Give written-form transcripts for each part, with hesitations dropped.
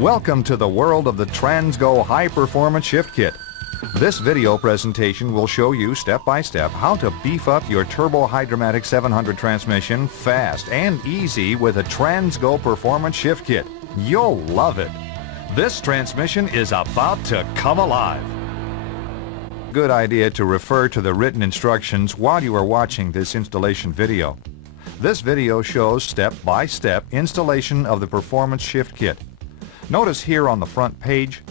Welcome to the world of the Transgo High Performance Shift Kit. This video presentation will show you step by step how to beef up your Turbo Hydromatic 700 transmission fast and easy with a Transgo Performance Shift Kit. You'll love it. This transmission is about to come alive. Good idea to refer to the written instructions while you are watching this installation video. This video shows step-by-step installation of the Performance Shift Kit. Notice here on the front page,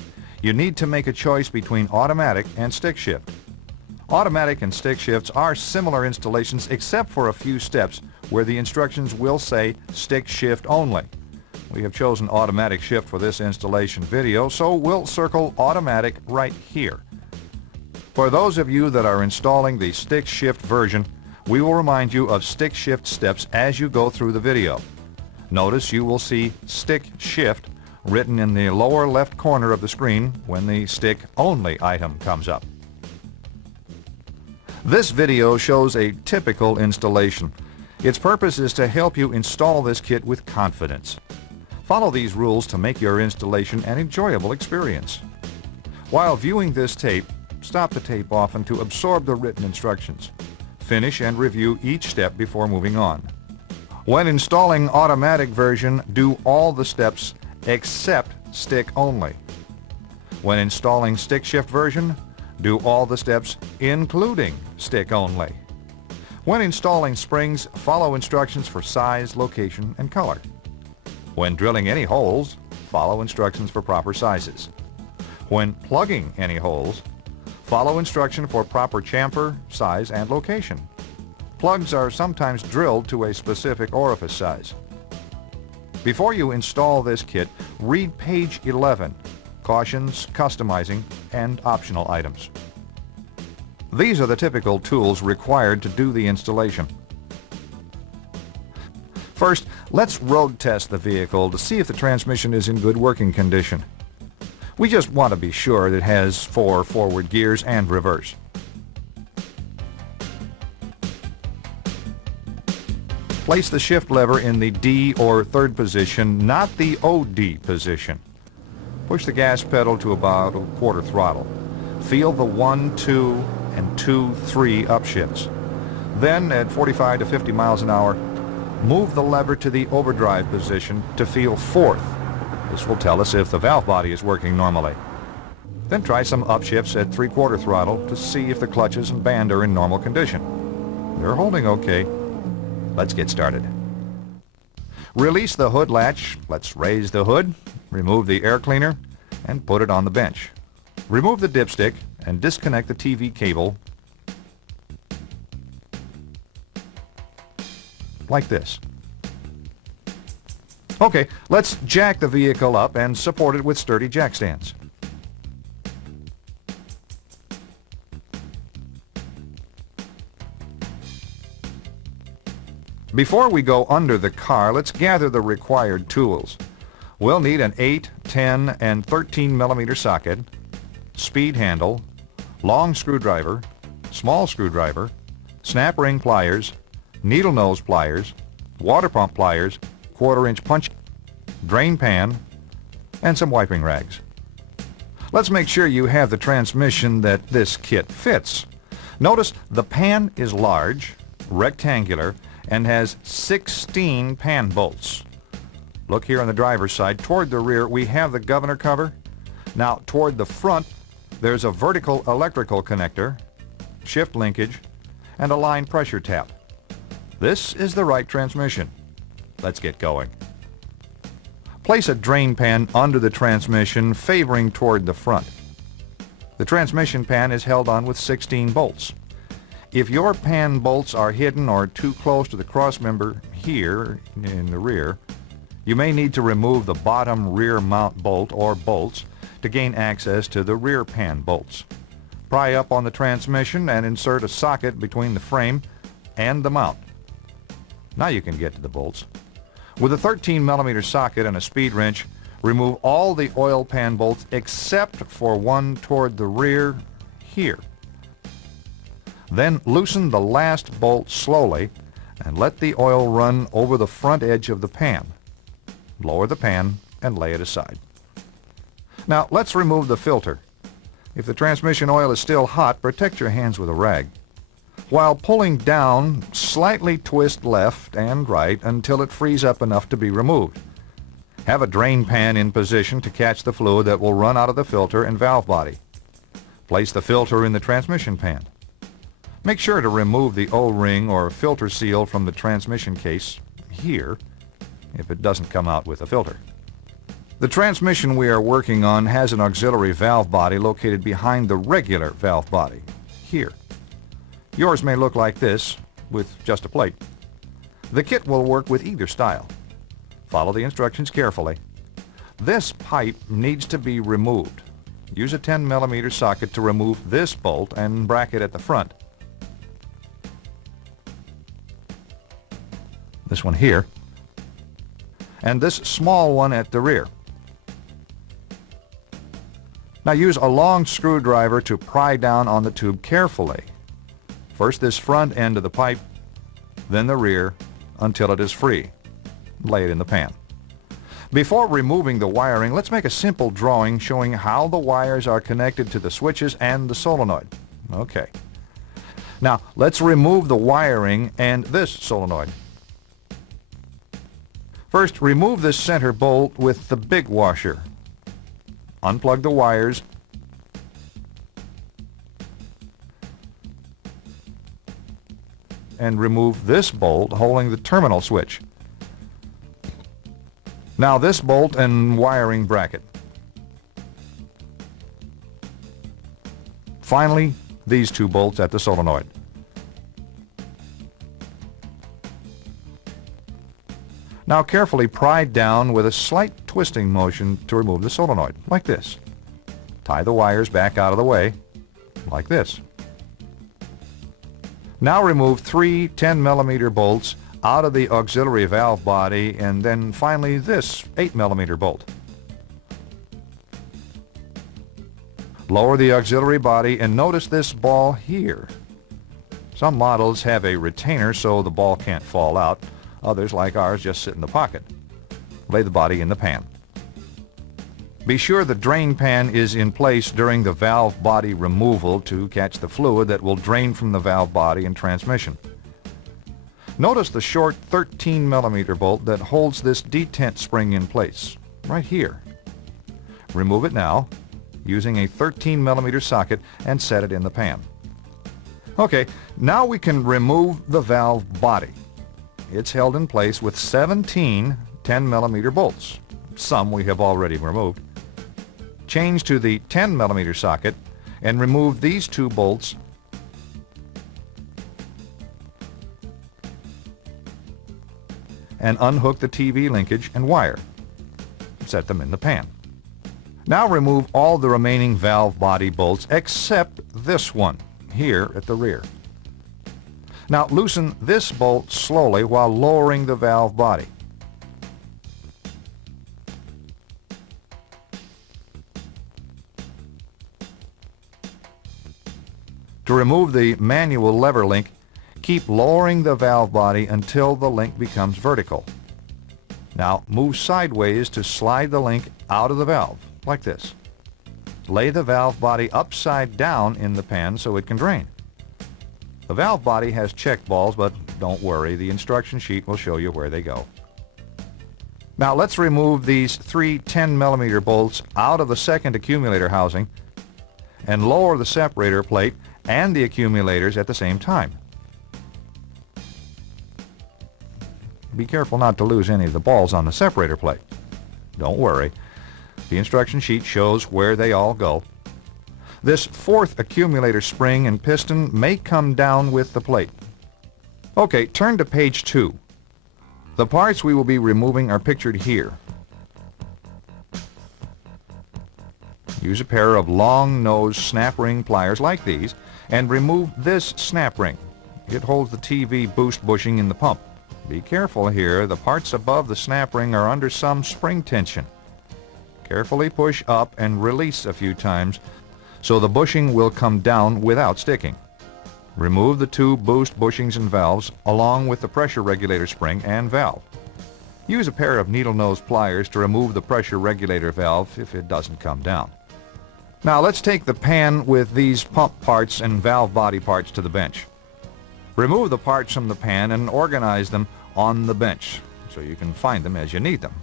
you need to make a choice between automatic and stick shift. Automatic and stick shifts are similar installations except for a few steps where the instructions will say stick shift only. We have chosen automatic shift for this installation video, so we'll circle automatic right here. For those of you that are installing the stick shift version, we will remind you of stick shift steps as you go through the video. Notice you will see stick shift written in the lower left corner of the screen when the stick only item comes up. This video shows a typical installation. Its purpose is to help you install this kit with confidence. Follow these rules to make your installation an enjoyable experience. While viewing this tape, stop the tape often to absorb the written instructions. Finish and review each step before moving on. When installing automatic version, do all the steps except stick only. When installing stick shift version, do all the steps including stick only. When installing springs, follow instructions for size, location, and color. When drilling any holes, follow instructions for proper sizes. When plugging any holes, follow instruction for proper chamfer, size, and location. Plugs are sometimes drilled to a specific orifice size. Before you install this kit, read page 11, Cautions, Customizing, and Optional Items. These are the typical tools required to do the installation. First, let's road test the vehicle to see if the transmission is in good working condition. We just want to be sure that it has 4 forward gears and reverse. Place the shift lever in the D or third position, not the OD position. Push the gas pedal to about a quarter throttle. Feel the 1, 2, and 2, 3 upshifts. Then, at 45 to 50 miles an hour, move the lever to the overdrive position to feel 4th. This will tell us if the valve body is working normally. Then try some upshifts at 3/4 throttle to see if the clutches and band are in normal condition. They're holding okay. Let's get started. Release the hood latch. Let's raise the hood, remove the air cleaner, and put it on the bench. Remove the dipstick and disconnect the TV cable like this. Okay, let's jack the vehicle up and support it with sturdy jack stands. Before we go under the car, let's gather the required tools. We'll need an 8, 10, and 13 millimeter socket, speed handle, long screwdriver, small screwdriver, snap ring pliers, needle nose pliers, water pump pliers, 1/4-inch punch, drain pan, and some wiping rags. Let's make sure you have the transmission that this kit fits. Notice the pan is large, rectangular, and has 16 pan bolts. Look here on the driver's side. Toward the rear, we have the governor cover. Now, toward the front, there's a vertical electrical connector, shift linkage, and a line pressure tap. This is the right transmission. Let's get going. Place a drain pan under the transmission, favoring toward the front. The transmission pan is held on with 16 bolts. If your pan bolts are hidden or too close to the crossmember here in the rear, you may need to remove the bottom rear mount bolt or bolts to gain access to the rear pan bolts. Pry up on the transmission and insert a socket between the frame and the mount. Now you can get to the bolts. With a 13 millimeter socket and a speed wrench, remove all the oil pan bolts except for one toward the rear here. Then loosen the last bolt slowly and let the oil run over the front edge of the pan. Lower the pan and lay it aside. Now let's remove the filter. If the transmission oil is still hot, protect your hands with a rag. While pulling down, slightly twist left and right until it frees up enough to be removed. Have a drain pan in position to catch the fluid that will run out of the filter and valve body. Place the filter in the transmission pan. Make sure to remove the O-ring or filter seal from the transmission case here if it doesn't come out with a filter. The transmission we are working on has an auxiliary valve body located behind the regular valve body, here. Yours may look like this, with just a plate. The kit will work with either style. Follow the instructions carefully. This pipe needs to be removed. Use a 10mm socket to remove this bolt and bracket at the front. This one here. And this small one at the rear. Now use a long screwdriver to pry down on the tube carefully. First this front end of the pipe, then the rear, until it is free. Lay it in the pan. Before removing the wiring, let's make a simple drawing showing how the wires are connected to the switches and the solenoid. Okay. Now let's remove the wiring and this solenoid. First, remove this center bolt with the big washer. Unplug the wires and remove this bolt holding the terminal switch. Now this bolt and wiring bracket. Finally, these two bolts at the solenoid. Now carefully pry down with a slight twisting motion to remove the solenoid, like this. Tie the wires back out of the way, like this. Now remove three 10mm bolts out of the auxiliary valve body, and then finally this 8mm bolt. Lower the auxiliary body and notice this ball here. Some models have a retainer so the ball can't fall out. Others, like ours, just sit in the pocket. Lay the body in the pan. Be sure the drain pan is in place during the valve body removal to catch the fluid that will drain from the valve body and transmission. Notice the short 13mm bolt that holds this detent spring in place, right here. Remove it now, using a 13mm socket, and set it in the pan. Okay, now we can remove the valve body. It's held in place with 17 10mm bolts. Some we have already removed. Change to the 10mm socket and remove these two bolts and unhook the TV linkage and wire. Set them in the pan. Now remove all the remaining valve body bolts except this one here at the rear. Now loosen this bolt slowly while lowering the valve body. To remove the manual lever link, keep lowering the valve body until the link becomes vertical. Now move sideways to slide the link out of the valve, like this. Lay the valve body upside down in the pan so it can drain. The valve body has check balls, but don't worry, the instruction sheet will show you where they go. Now let's remove these three 10mm bolts out of the second accumulator housing and lower the separator plate and the accumulators at the same time. Be careful not to lose any of the balls on the separator plate. Don't worry, the instruction sheet shows where they all go. This fourth accumulator spring and piston may come down with the plate. Okay, turn to page 2. The parts we will be removing are pictured here. Use a pair of long-nosed snap ring pliers like these and remove this snap ring. It holds the TV boost bushing in the pump. Be careful here, the parts above the snap ring are under some spring tension. Carefully push up and release a few times so the bushing will come down without sticking. Remove the two boost bushings and valves along with the pressure regulator spring and valve. Use a pair of needle nose pliers to remove the pressure regulator valve if it doesn't come down. Now let's take the pan with these pump parts and valve body parts to the bench. Remove the parts from the pan and organize them on the bench so you can find them as you need them.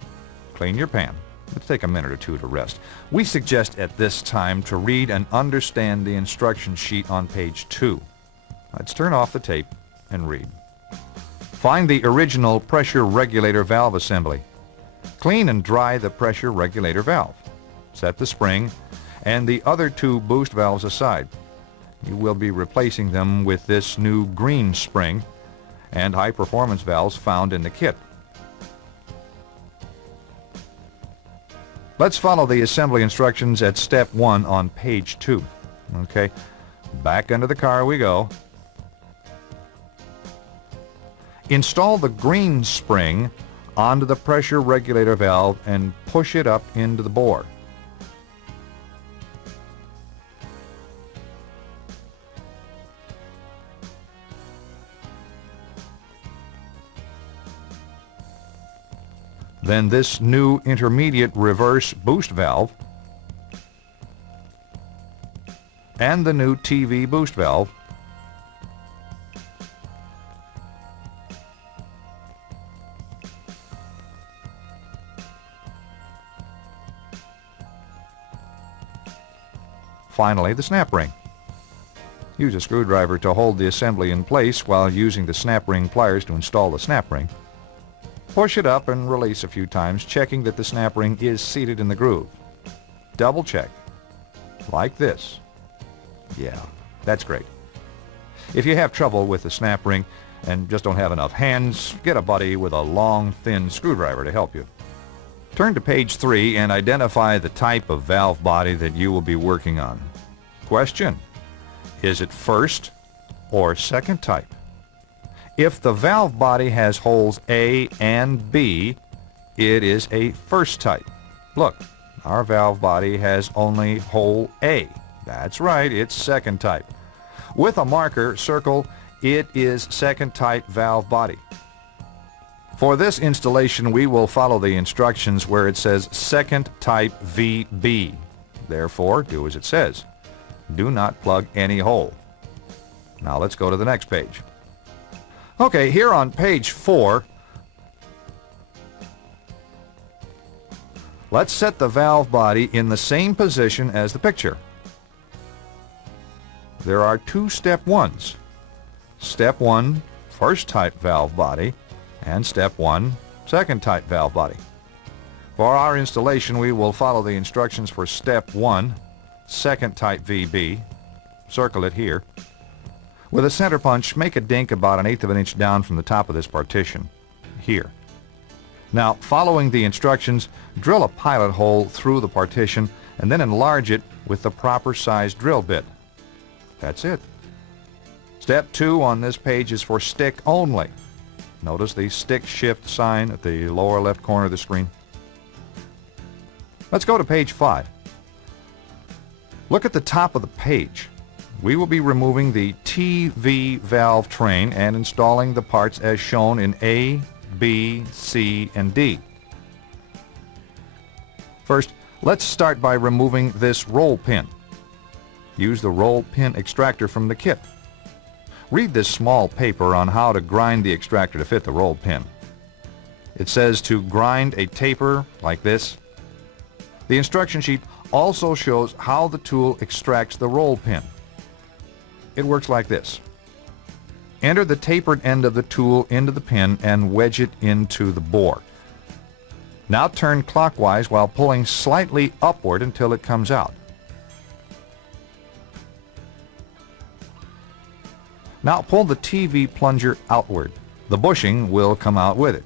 Clean your pan. Let's take a minute or two to rest. We suggest at this time to read and understand the instruction sheet on page 2. Let's turn off the tape and read. Find the original pressure regulator valve assembly. Clean and dry the pressure regulator valve. Set the spring and the other 2 boost valves aside. You will be replacing them with this new green spring and high-performance valves found in the kit. Let's follow the assembly instructions at step 1 on page 2. Okay, back under the car we go. Install the green spring onto the pressure regulator valve and push it up into the bore. Then this new intermediate reverse boost valve and the new TV boost valve. Finally, the snap ring. Use a screwdriver to hold the assembly in place while using the snap ring pliers to install the snap ring. Push it up and release a few times, checking that the snap ring is seated in the groove. Double check. Like this. Yeah, that's great. If you have trouble with the snap ring and just don't have enough hands, get a buddy with a long, thin screwdriver to help you. Turn to page 3 and identify the type of valve body that you will be working on. Question: is it first or second type? If the valve body has holes A and B, it is a first type. Look, our valve body has only hole A. That's right, it's second type. With a marker, circle, it is second type valve body. For this installation, we will follow the instructions where it says second type VB. Therefore, do as it says. Do not plug any hole. Now let's go to the next page. Okay, here on page 4, let's set the valve body in the same position as the picture. There are 2 step 1s. Step 1, first type valve body, and step 1, second type valve body. For our installation, we will follow the instructions for step 1, second type VB. Circle it here. With a center punch, make a dink about 1/8 of an inch down from the top of this partition, here. Now, following the instructions, drill a pilot hole through the partition and then enlarge it with the proper size drill bit. That's it. Step 2 on this page is for stick only. Notice the stick shift sign at the lower left corner of the screen. Let's go to page 5. Look at the top of the page. We will be removing the TV valve train and installing the parts as shown in A, B, C, and D. First, let's start by removing this roll pin. Use the roll pin extractor from the kit. Read this small paper on how to grind the extractor to fit the roll pin. It says to grind a taper like this. The instruction sheet also shows how the tool extracts the roll pin. It works like this. Enter the tapered end of the tool into the pin and wedge it into the bore. Now turn clockwise while pulling slightly upward until it comes out. Now pull the TV plunger outward. The bushing will come out with it.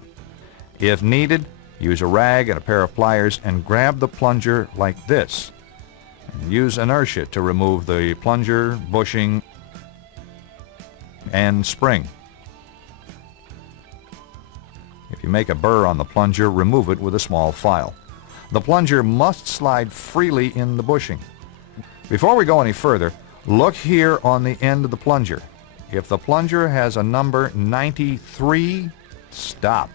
If needed, use a rag and a pair of pliers and grab the plunger like this. And use inertia to remove the plunger, bushing, and spring. If you make a burr on the plunger, remove it with a small file. The plunger must slide freely in the bushing. Before we go any further, look here on the end of the plunger. If the plunger has a number 93, stop.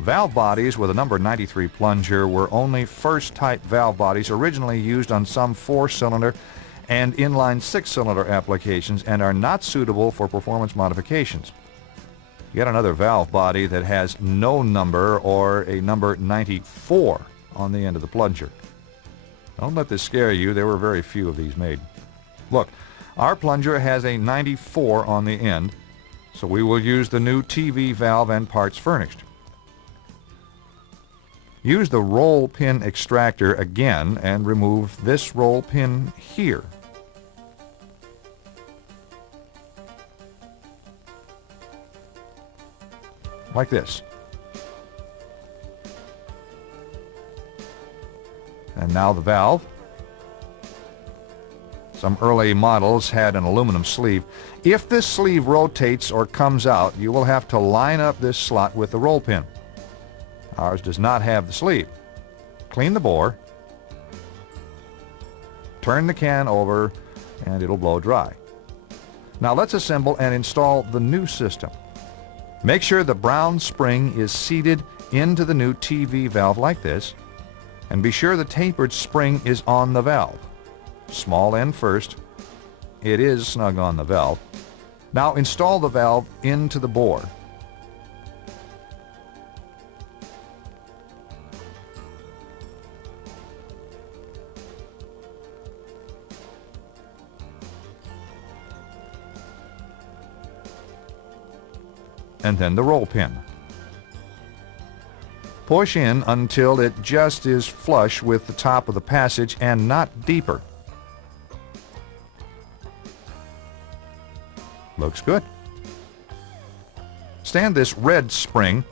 Valve bodies with a number 93 plunger were only first-type valve bodies originally used on some 4-cylinder and inline 6-cylinder applications and are not suitable for performance modifications. Yet another valve body that has no number or a number 94 on the end of the plunger. Don't let this scare you. There were very few of these made. Look, our plunger has a 94 on the end, so we will use the new TV valve and parts furnished. Use the roll pin extractor again and remove this roll pin here. Like this. And now the valve. Some early models had an aluminum sleeve. If this sleeve rotates or comes out, you will have to line up this slot with the roll pin. Ours does not have the sleeve. Clean the bore, turn the can over, and it'll blow dry. Now let's assemble and install the new system. Make sure the brown spring is seated into the new TV valve like this, and be sure the tapered spring is on the valve. Small end first. It is snug on the valve. Now install the valve into the bore. And then the roll pin. Push in until it just is flush with the top of the passage and not deeper. Looks good. Stand this red spring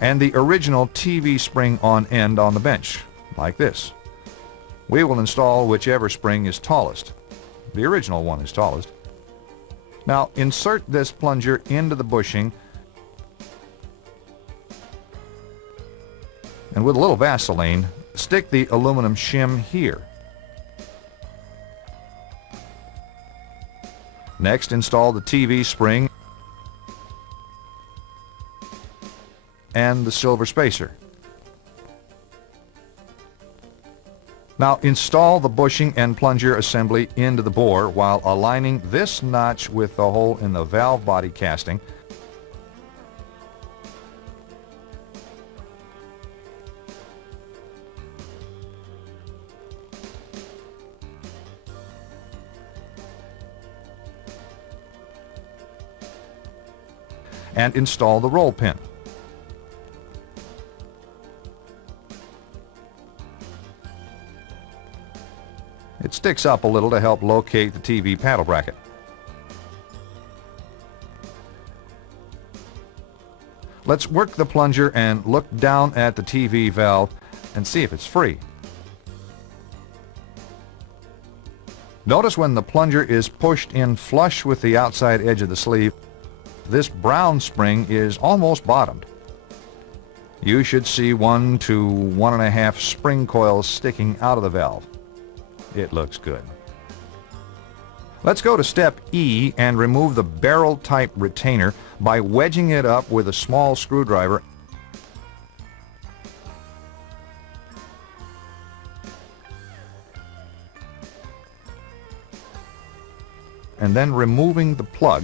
and the original TV spring on end on the bench, like this. We will install whichever spring is tallest. The original one is tallest. Now insert this plunger into the bushing and with a little Vaseline, stick the aluminum shim here. Next, install the TV spring and the silver spacer. Now install the bushing and plunger assembly into the bore while aligning this notch with the hole in the valve body casting. And install the roll pin. It sticks up a little to help locate the TV paddle bracket. Let's work the plunger and look down at the TV valve and see if it's free. Notice when the plunger is pushed in flush with the outside edge of the sleeve, this brown spring is almost bottomed. You should see 1 to 1.5 spring coils sticking out of the valve. It looks good. Let's go to step E and remove the barrel type retainer by wedging it up with a small screwdriver. And then removing the plug.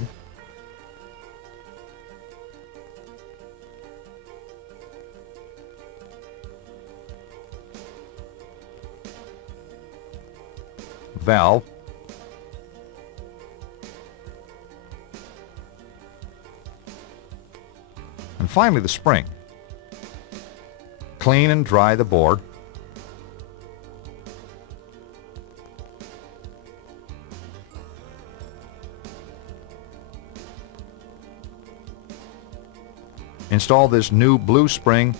Valve, and finally the spring. Clean and dry the bore. Install this new blue spring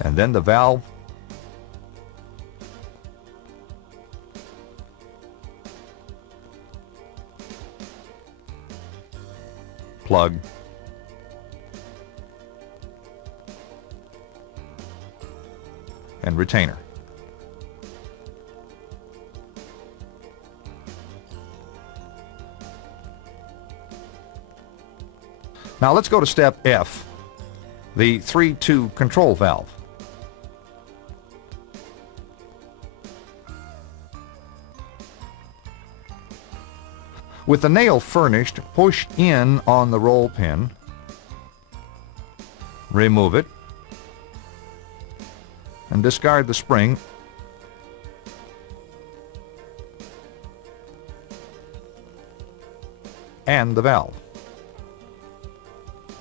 and then the valve, plug, and retainer. Now let's go to step F, the 3-2 control valve. With the nail furnished, push in on the roll pin, remove it, and discard the spring. And the valve,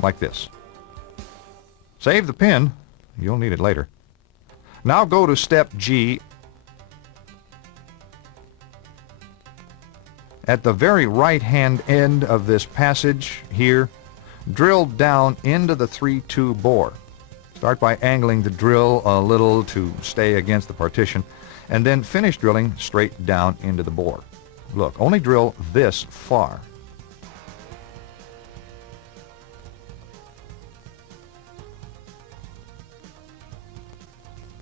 like this. Save the pin, you'll need it later. Now go to step G. At the very right-hand end of this passage here, drill down into the 3-2 bore. Start by angling the drill a little to stay against the partition, and then finish drilling straight down into the bore. Look, only drill this far.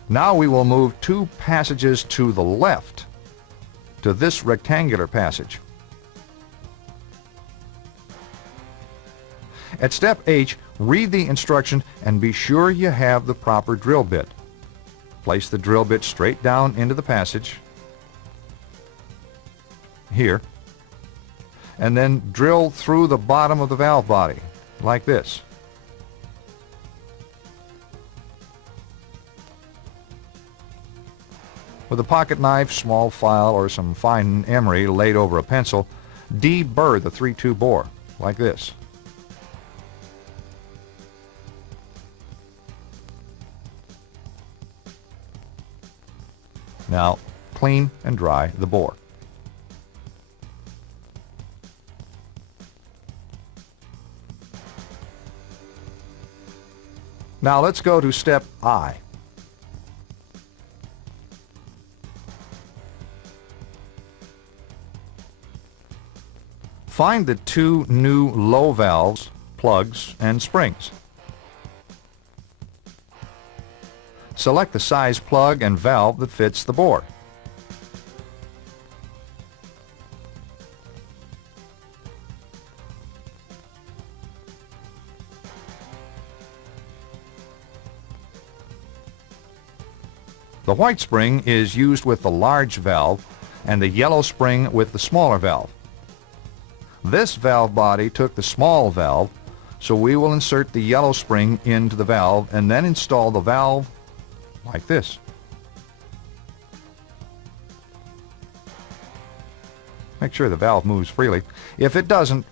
Now we will move 2 passages to the left to this rectangular passage. At step H, read the instruction and be sure you have the proper drill bit. Place the drill bit straight down into the passage, here, and then drill through the bottom of the valve body, like this. With a pocket knife, small file, or some fine emery laid over a pencil, deburr the 3-2 bore, like this. Now, clean and dry the bore. Now let's go to step I. Find the 2 new low valves, plugs, and springs. Select the size plug and valve that fits the bore. The white spring is used with the large valve and the yellow spring with the smaller valve. This valve body took the small valve, so we will insert the yellow spring into the valve and then install the valve like this. Make sure the valve moves freely. If it doesn't,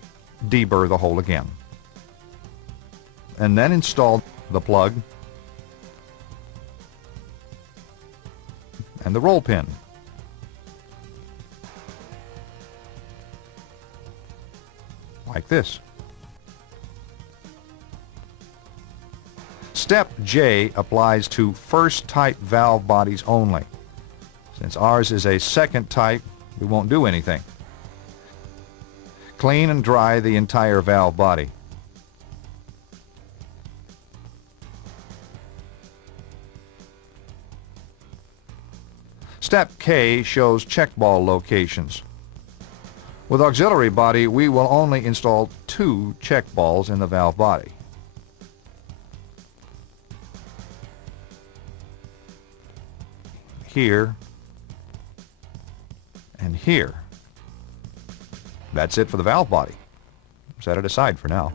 deburr the hole again. And then install the plug and the roll pin. Like this. Step J applies to first type valve bodies only. Since ours is a second type, we won't do anything. Clean and dry the entire valve body. Step K shows check ball locations. With auxiliary body, we will only install 2 check balls in the valve body. Here and here. That's it for the valve body. Set it aside for now.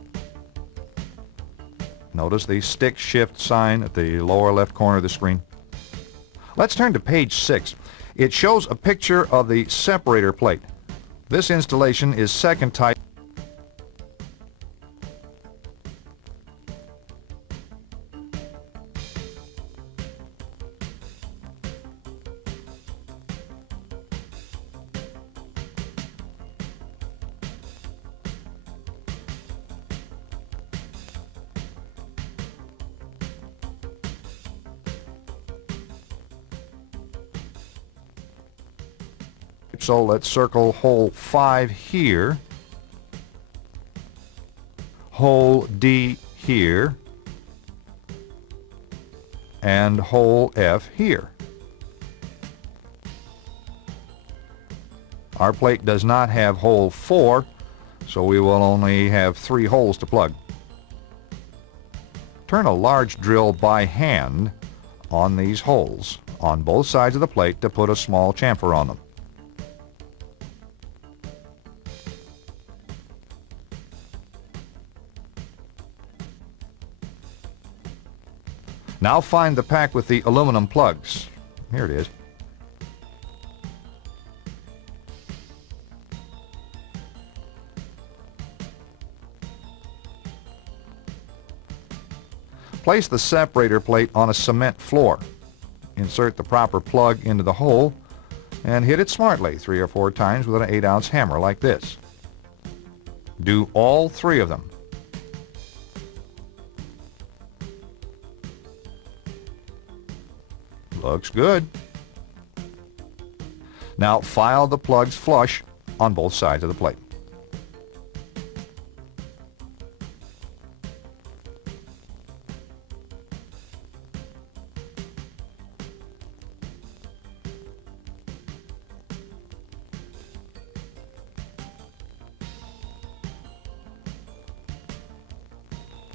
Notice the stick shift sign at the lower left corner of the screen. Let's turn to page 6. It shows a picture of the separator plate. This installation is second type. So let's circle hole 5 here, hole D here, and hole F here. Our plate does not have hole 4, so we will only have 3 holes to plug. Turn a large drill by hand on these holes on both sides of the plate to put a small chamfer on them. Now find the pack with the aluminum plugs. Here it is. Place the separator plate on a cement floor. Insert the proper plug into the hole and hit it smartly 3 or 4 times with an 8-ounce hammer like this. Do all 3 of them. Looks good. Now file the plugs flush on both sides of the plate.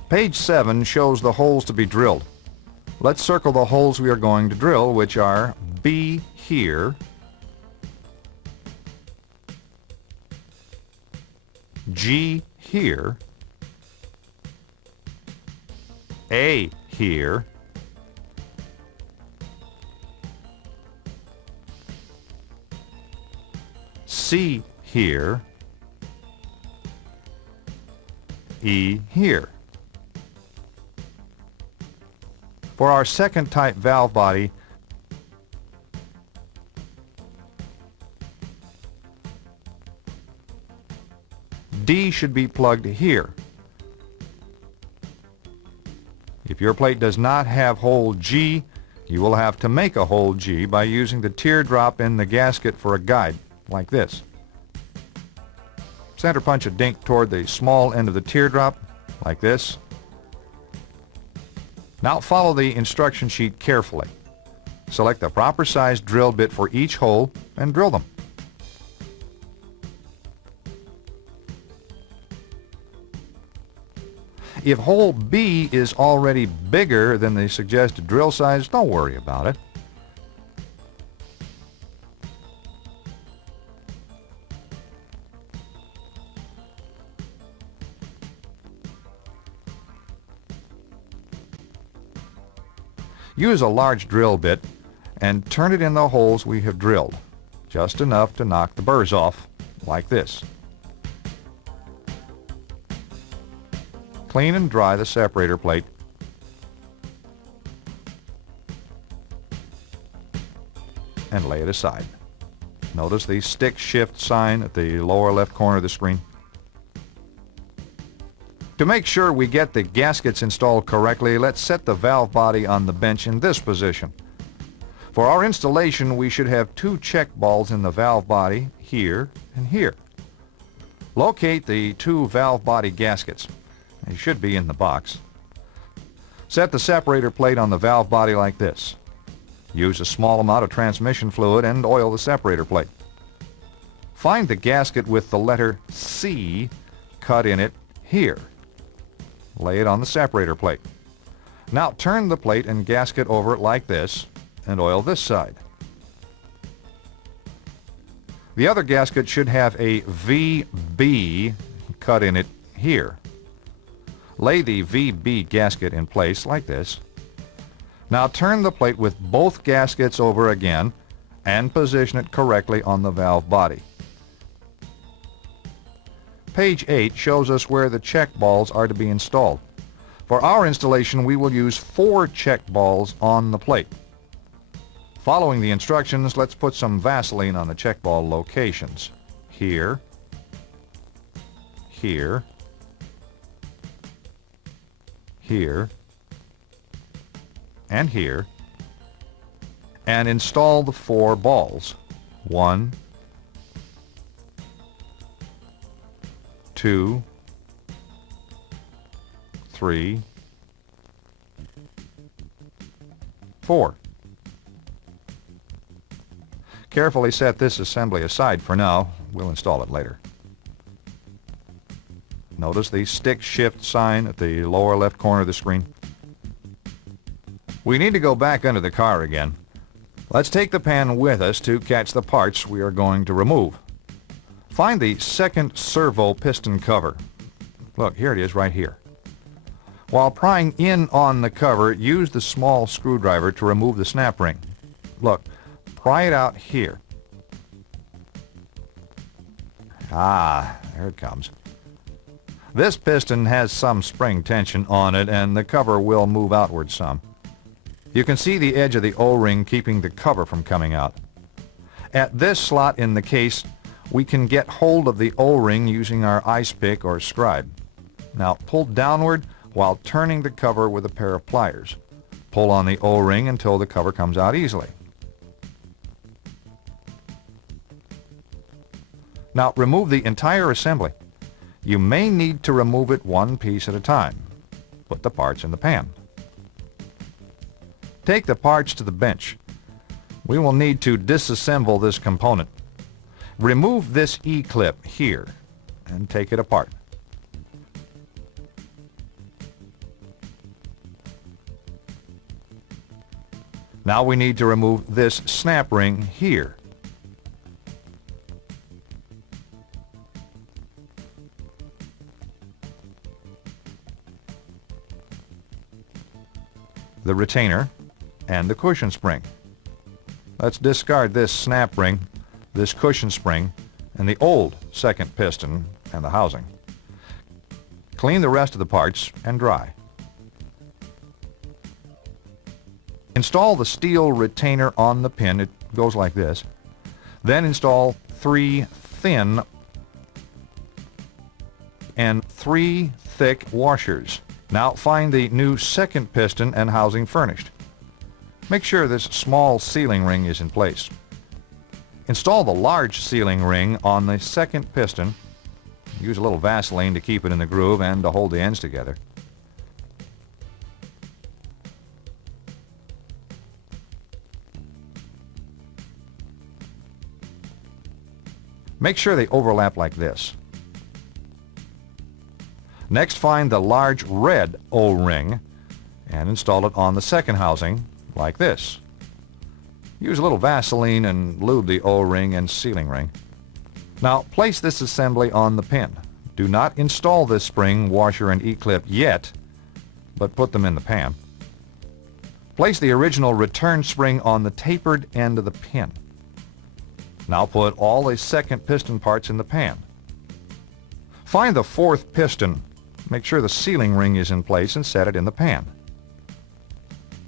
Page 7 shows the holes to be drilled. Let's circle the holes we are going to drill, which are B here, G here, A here, C here, E here. For our second type valve body, D should be plugged here. If your plate does not have hole G, you will have to make a hole G by using the teardrop in the gasket for a guide, like this. Center punch a dink toward the small end of the teardrop, like this. Now follow the instruction sheet carefully. Select the proper size drill bit for each hole and drill them. If hole B is already bigger than the suggested drill size, don't worry about it. Use a large drill bit and turn it in the holes we have drilled, just enough to knock the burrs off, like this. Clean and dry the separator plate. And lay it aside. Notice the stick shift sign at the lower left corner of the screen. To make sure we get the gaskets installed correctly, let's set the valve body on the bench in this position. For our installation, we should have 2 check balls in the valve body, here and here. Locate the 2 valve body gaskets. They should be in the box. Set the separator plate on the valve body like this. Use a small amount of transmission fluid and oil the separator plate. Find the gasket with the letter C cut in it here. Lay it on the separator plate. Now turn the plate and gasket over it like this and oil this side. The other gasket should have a VB cut in it here. Lay the VB gasket in place like this. Now turn the plate with both gaskets over again and position it correctly on the valve body. Page 8 shows us where the check balls are to be installed. For our installation, we will use 4 check balls on the plate. Following the instructions, let's put some Vaseline on the check ball locations. Here, here, here, and here. And install the 4 balls. 1, 2, 3, 4. Carefully set this assembly aside for now. We'll install it later. Notice the stick shift sign at the lower left corner of the screen. We need to go back under the car again. Let's take the pan with us to catch the parts we are going to remove. Find the second servo piston cover. Look, here it is right here. While prying in on the cover, use the small screwdriver to remove the snap ring. Look, pry it out here. Ah, there it comes. This piston has some spring tension on it, and the cover will move outward some. You can see the edge of the O-ring keeping the cover from coming out. At this slot in the case, we can get hold of the O-ring using our ice pick or scribe. Now pull downward while turning the cover with a pair of pliers. Pull on the O-ring until the cover comes out easily. Now remove the entire assembly. You may need to remove it one piece at a time. Put the parts in the pan. Take the parts to the bench. We will need to disassemble this component. Remove this E-clip here and take it apart. Now we need to remove this snap ring here. The retainer and the cushion spring. Let's discard this snap ring, this cushion spring, and the old second piston and the housing. Clean the rest of the parts and dry. Install the steel retainer on the pin. It goes like this. Then install 3 thin and 3 thick washers. Now find the new second piston and housing furnished. Make sure this small sealing ring is in place. Install the large sealing ring on the second piston. Use a little Vaseline to keep it in the groove and to hold the ends together. Make sure they overlap like this. Next, find the large red O-ring and install it on the second housing like this. Use a little Vaseline and lube the O-ring and sealing ring. Now place this assembly on the pin. Do not install this spring, washer, and E-clip yet, but put them in the pan. Place the original return spring on the tapered end of the pin. Now put all the second piston parts in the pan. Find the fourth piston. Make sure the sealing ring is in place and set it in the pan.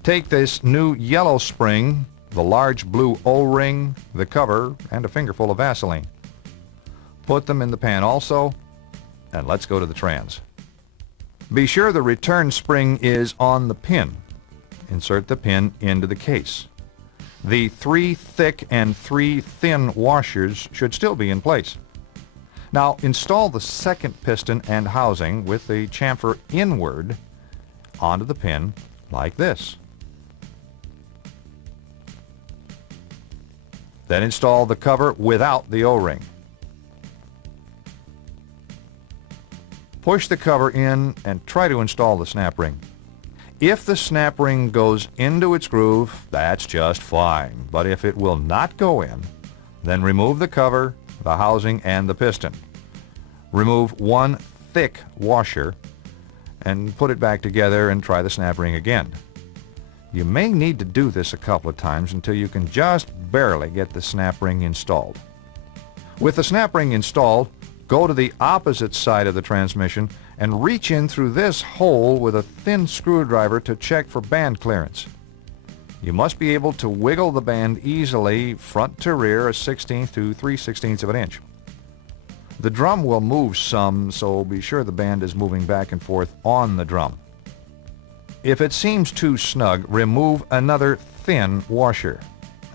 Take this new yellow spring, the large blue O-ring, the cover, and a fingerful of Vaseline. Put them in the pan also, and let's go to the trans. Be sure the return spring is on the pin. Insert the pin into the case. The 3 thick and 3 thin washers should still be in place. Now install the second piston and housing with the chamfer inward onto the pin like this. Then install the cover without the O-ring. Push the cover in and try to install the snap ring. If the snap ring goes into its groove, that's just fine. But if it will not go in, then remove the cover, the housing, and the piston. Remove 1 thick washer and put it back together and try the snap ring again. You may need to do this a couple of times until you can just barely get the snap ring installed. With the snap ring installed, go to the opposite side of the transmission and reach in through this hole with a thin screwdriver to check for band clearance. You must be able to wiggle the band easily front to rear 1/16 to 3/16 of an inch. The drum will move some, so be sure the band is moving back and forth on the drum. If it seems too snug, remove another thin washer.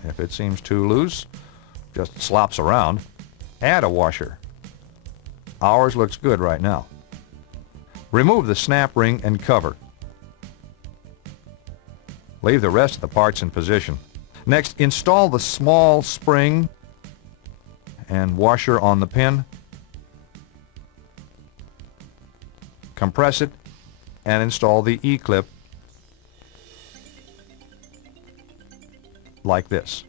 If it seems too loose, just slops around, add a washer. Ours looks good right now. Remove the snap ring and cover. Leave the rest of the parts in position. Next, install the small spring and washer on the pin. Compress it and install the E-clip. like this.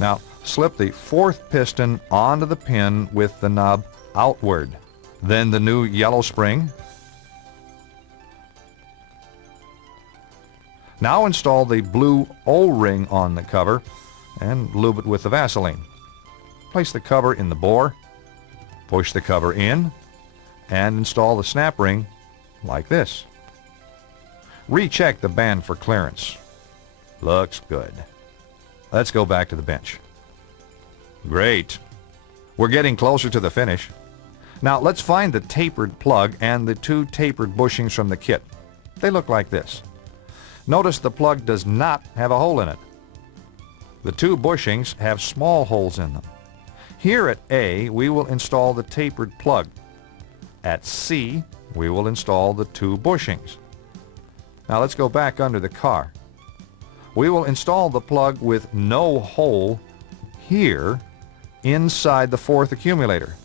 Now, slip the fourth piston onto the pin with the knob outward. Then the new yellow spring. Now install the blue O-ring on the cover and lube it with the Vaseline. Place the cover in the bore, push the cover in, and install the snap ring like this. Recheck the band for clearance. Looks good. Let's go back to the bench. Great. We're getting closer to the finish. Now let's find the tapered plug and the two tapered bushings from the kit. They look like this. Notice the plug does not have a hole in it. The two bushings have small holes in them. Here at A, we will install the tapered plug. At C, we will install the two bushings. Now let's go back under the car. We will install the plug with no hole here inside the fourth accumulator.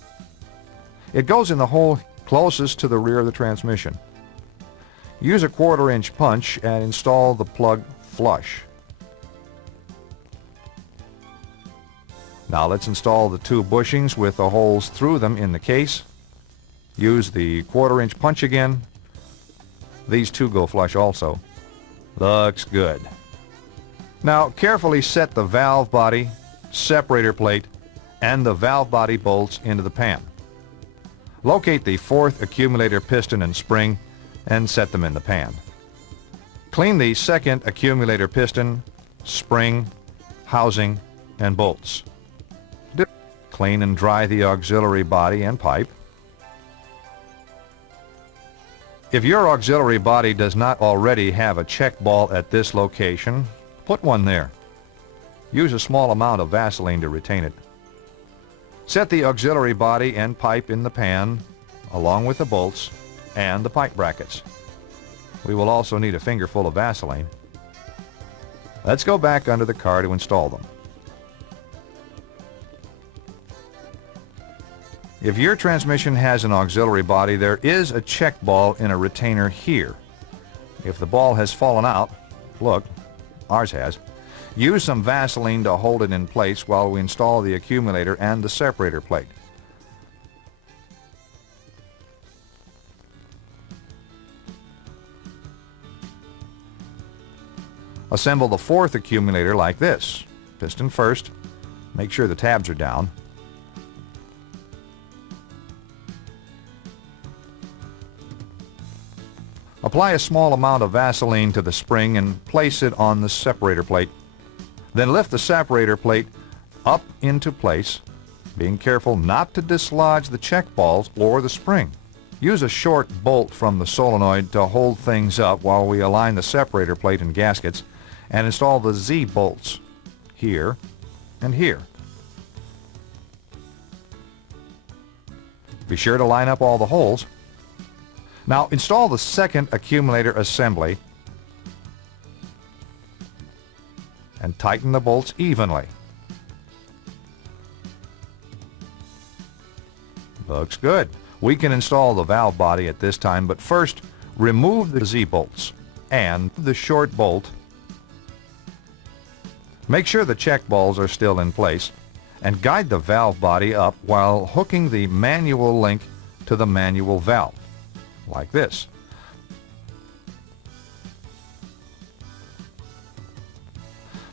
It goes in the hole closest to the rear of the transmission. Use a 1/4-inch punch and install the plug flush. Now let's install the two bushings with the holes through them in the case. Use the 1/4-inch punch again. These two go flush also. Looks good. Now carefully set the valve body, separator plate, and the valve body bolts into the pan. Locate the fourth accumulator piston and spring and set them in the pan. Clean the second accumulator piston, spring, housing, and bolts. Clean and dry the auxiliary body and pipe. If your auxiliary body does not already have a check ball at this location, put one there. Use a small amount of Vaseline to retain it. Set the auxiliary body and pipe in the pan, along with the bolts and the pipe brackets. We will also need a fingerful of Vaseline. Let's go back under the car to install them. If your transmission has an auxiliary body, there is a check ball in a retainer here. If the ball has fallen out, look, ours has, use some Vaseline to hold it in place while we install the accumulator and the separator plate. Assemble the fourth accumulator like this. Piston first. Make sure the tabs are down. Apply a small amount of Vaseline to the spring and place it on the separator plate. Then lift the separator plate up into place, being careful not to dislodge the check balls or the spring. Use a short bolt from the solenoid to hold things up while we align the separator plate and gaskets and install the Z bolts here and here. Be sure to line up all the holes. Now install the second accumulator assembly and tighten the bolts evenly. Looks good. We can install the valve body at this time, but first remove the Z bolts and the short bolt. Make sure the check balls are still in place and guide the valve body up while hooking the manual link to the manual valve, like this.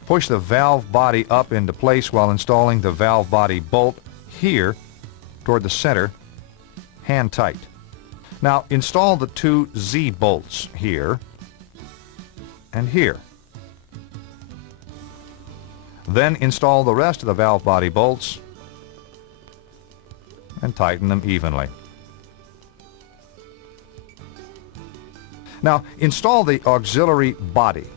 Push the valve body up into place while installing the valve body bolt here toward the center, hand tight. Now install the two Z bolts here and here. Then install the rest of the valve body bolts and tighten them evenly. Now install the auxiliary body.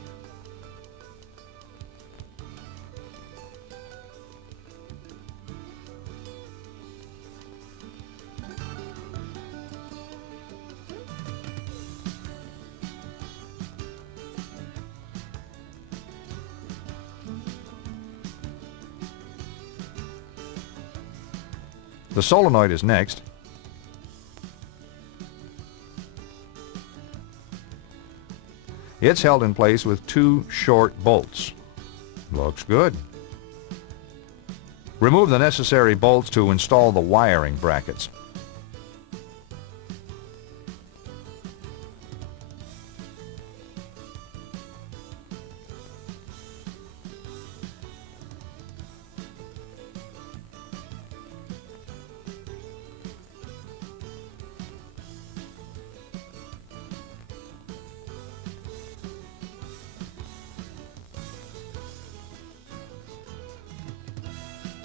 The solenoid is next. It's held in place with 2 short bolts. Looks good. Remove the necessary bolts to install the wiring brackets.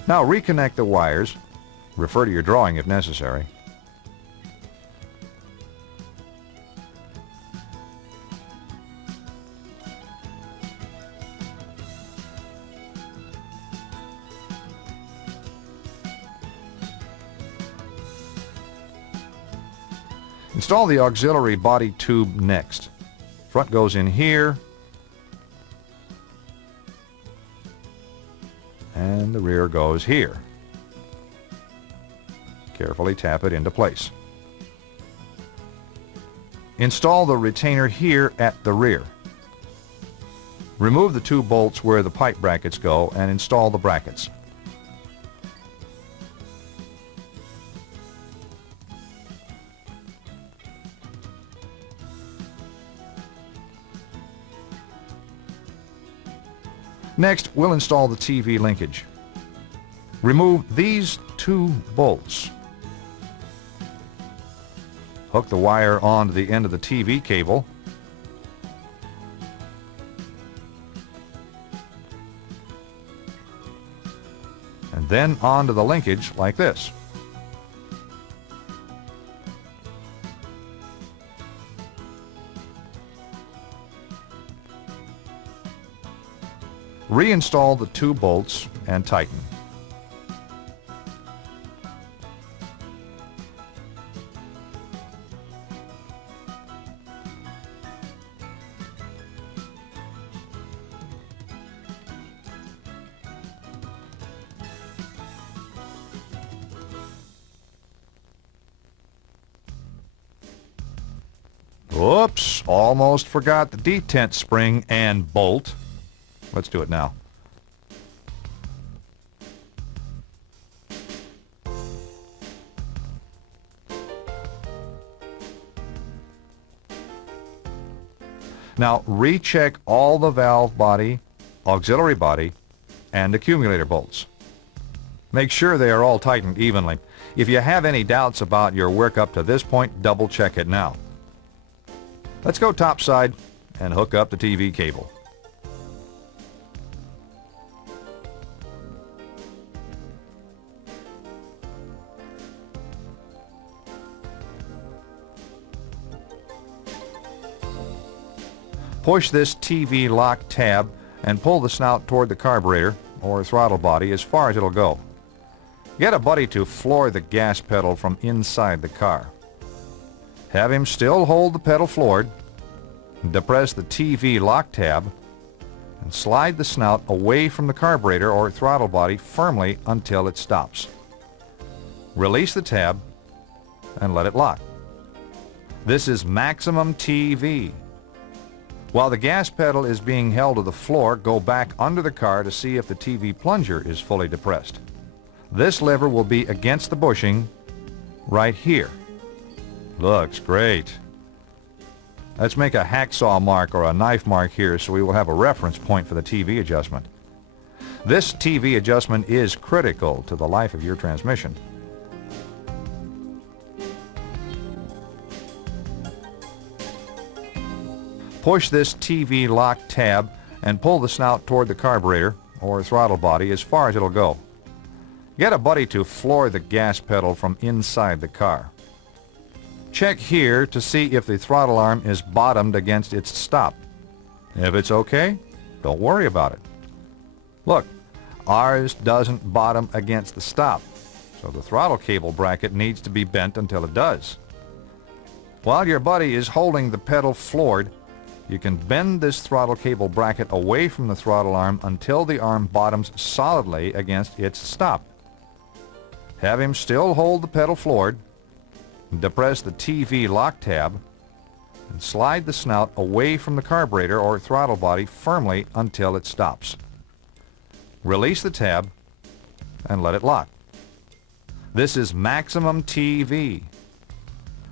Now reconnect the wires. Refer to your drawing if necessary. Install the auxiliary body tube next. Front goes in here, and the rear goes here. Carefully tap it into place. Install the retainer here at the rear. Remove the 2 bolts where the pipe brackets go and install the brackets. Next, we'll install the TV linkage. Remove these 2 bolts. Hook the wire onto the end of the TV cable. And then onto the linkage like this. Reinstall the 2 bolts and tighten. Oops, almost forgot the detent spring and bolt. Let's do it now. Now recheck all the valve body, auxiliary body, and accumulator bolts. Make sure they are all tightened evenly. If you have any doubts about your work up to this point, double check it now. Let's go topside and hook up the TV cable. Push this TV lock tab and pull the snout toward the carburetor or throttle body as far as it'll go. Get a buddy to floor the gas pedal from inside the car. Have him still hold the pedal floored, depress the TV lock tab, and slide the snout away from the carburetor or throttle body firmly until it stops. Release the tab and let it lock. This is maximum TV. While the gas pedal is being held to the floor, go back under the car to see if the TV plunger is fully depressed. This lever will be against the bushing right here. Looks great. Let's make a hacksaw mark or a knife mark here so we will have a reference point for the TV adjustment. This TV adjustment is critical to the life of your transmission. Push this TV lock tab and pull the snout toward the carburetor or throttle body as far as it'll go. Get a buddy to floor the gas pedal from inside the car. Check here to see if the throttle arm is bottomed against its stop. If it's okay, don't worry about it. Look, ours doesn't bottom against the stop, so the throttle cable bracket needs to be bent until it does. While your buddy is holding the pedal floored, you can bend this throttle cable bracket away from the throttle arm until the arm bottoms solidly against its stop. Have him still hold the pedal floored, depress the TV lock tab, and slide the snout away from the carburetor or throttle body firmly until it stops. Release the tab and let it lock. This is maximum TV.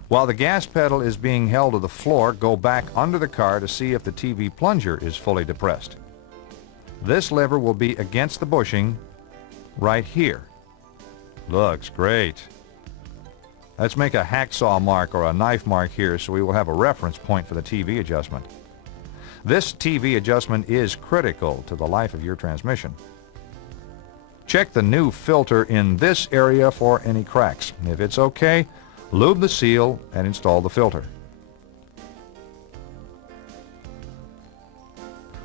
While the gas pedal is being held to the floor, go back under the car to see if the TV plunger is fully depressed. This lever will be against the bushing right here. Looks great. Let's make a hacksaw mark or a knife mark here so we will have a reference point for the TV adjustment. This TV adjustment is critical to the life of your transmission. Check the new filter in this area for any cracks. If it's okay, lube the seal and install the filter.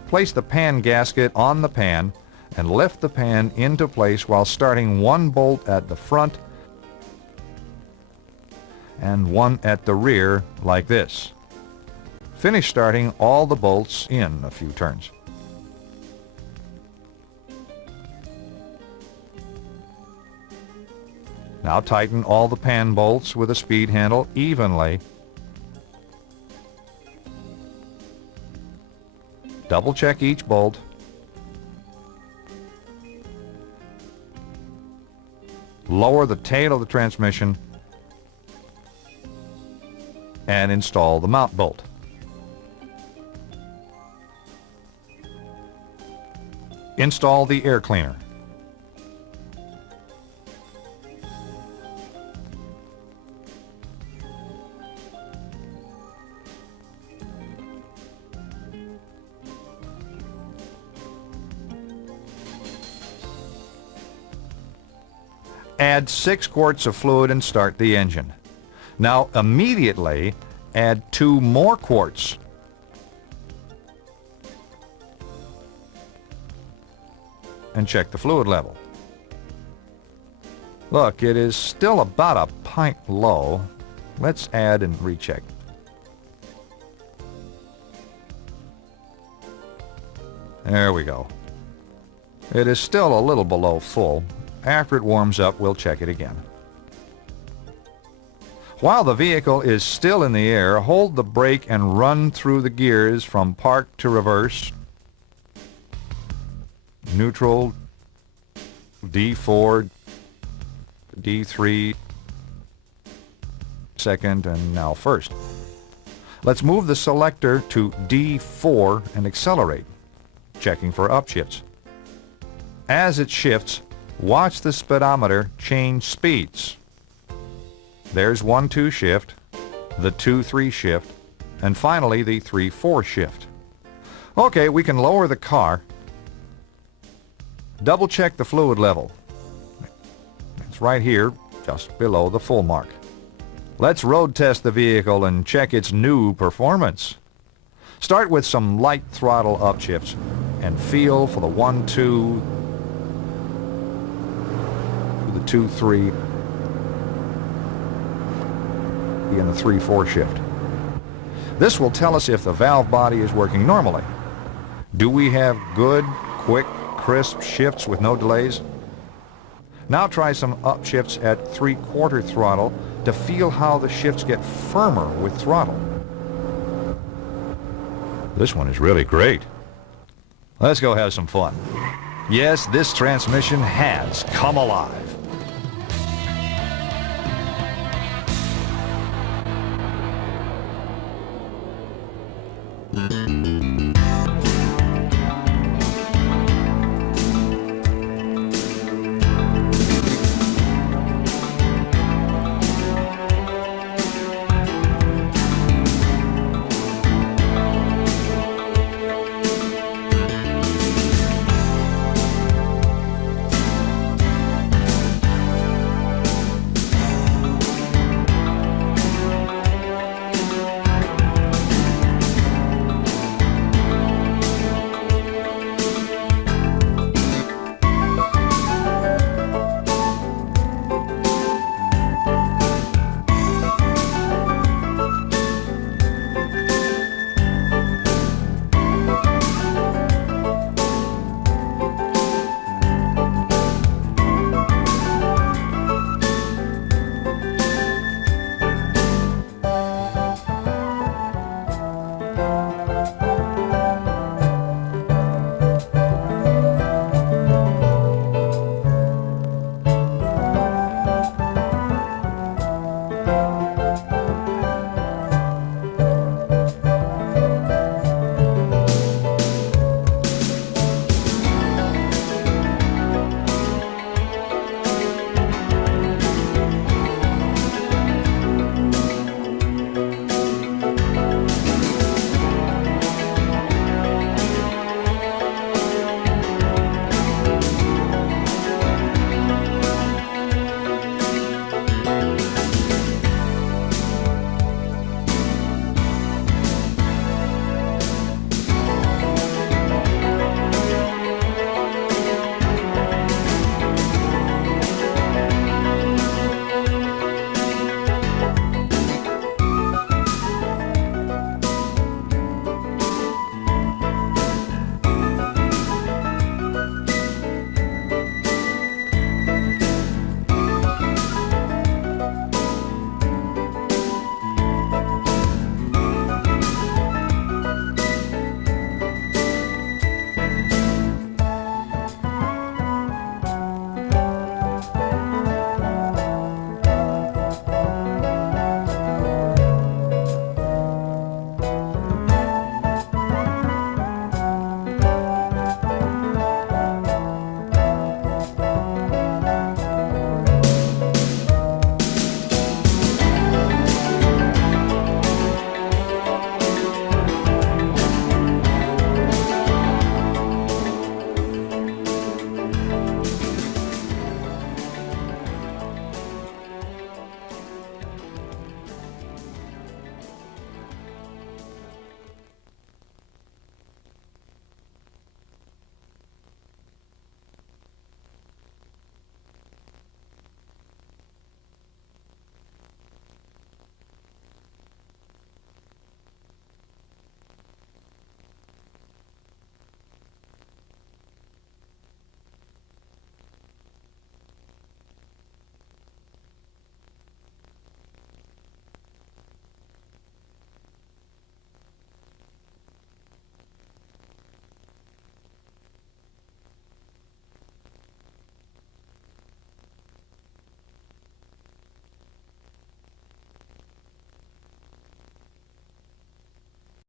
Place the pan gasket on the pan and lift the pan into place while starting one bolt at the front and one at the rear like this. Finish starting all the bolts in a few turns. Now tighten all the pan bolts with a speed handle evenly. Double check each bolt. Lower the tail of the transmission and install the mount bolt. Install the air cleaner. Add 6 quarts of fluid and start the engine. Now immediately add 2 more quarts. And check the fluid level. Look, it is still about a pint low. Let's add and recheck. There we go. It is still a little below full. After it warms up, we'll check it again. While the vehicle is still in the air, hold the brake and run through the gears from park to reverse, neutral, D4, D3, second, and now first. Let's move the selector to D4 and accelerate, checking for upshifts. As it shifts, watch the speedometer change speeds. There's 1-2 shift, the 2-3 shift, and finally the 3-4 shift. Okay, we can lower the car. Double check the fluid level. It's right here, just below the full mark. Let's road test the vehicle and check its new performance. Start with some light throttle upshifts and feel for the 1-2, the 2-3, and the 3-4 shift. This will tell us if the valve body is working normally. Do we have good, quick, crisp shifts with no delays? Now try some upshifts at 3/4 throttle to feel how the shifts get firmer with throttle. This one is really great. Let's go have some fun. Yes, this transmission has come alive.